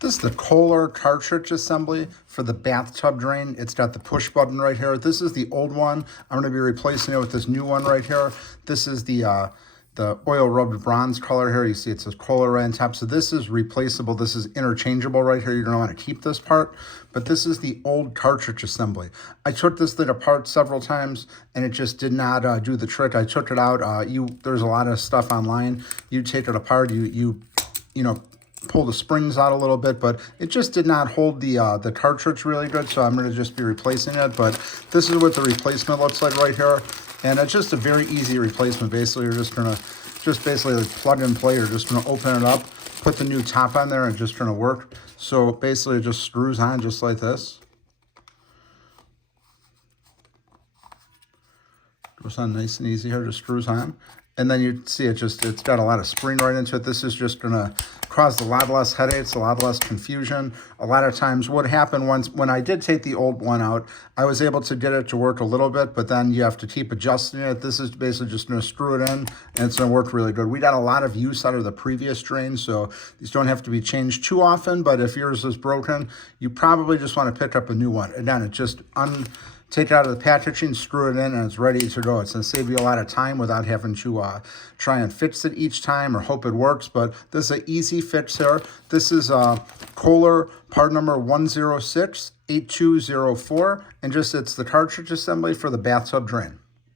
This is the KOHLER cartridge assembly for the bathtub drain. It's got the push button right here. This is the old one. I'm going to be replacing it with this new one right here. This is the oil rubbed bronze color here. You see it says KOHLER right on top. So this is replaceable. This is interchangeable right here. You're going to want to keep this part. But this is the old cartridge assembly. I took this thing apart several times and it just did not do the trick. I took it out. There's a lot of stuff online. You take it apart. You know, pull the springs out a little bit, but it just did not hold the cartridge really good, so I'm going to just be replacing it. But this is what the replacement looks like right here, and it's just a very easy replacement. Basically, you're just going to basically plug and play. You're just going to open it up, put the new top on there, and just going to work. So basically, it just screws on just like this. Goes on nice and easy here, just screws on. And then you see it's got a lot of spring right into it. This is just gonna cause a lot less headaches, a lot less confusion. A lot of times what happened when I did take the old one out, I was able to get it to work a little bit, but then you have to keep adjusting it. This is basically just gonna screw it in and it's gonna work really good. We got a lot of use out of the previous drain, so these don't have to be changed too often, but if yours is broken, you probably just wanna pick up a new one. Again, it just take it out of the packaging, screw it in, and it's ready to go. It's going to save you a lot of time without having to try and fix it each time or hope it works. But this is an easy fix here. This is KOHLER part number 1068204, and it's the cartridge assembly for the bathtub drain.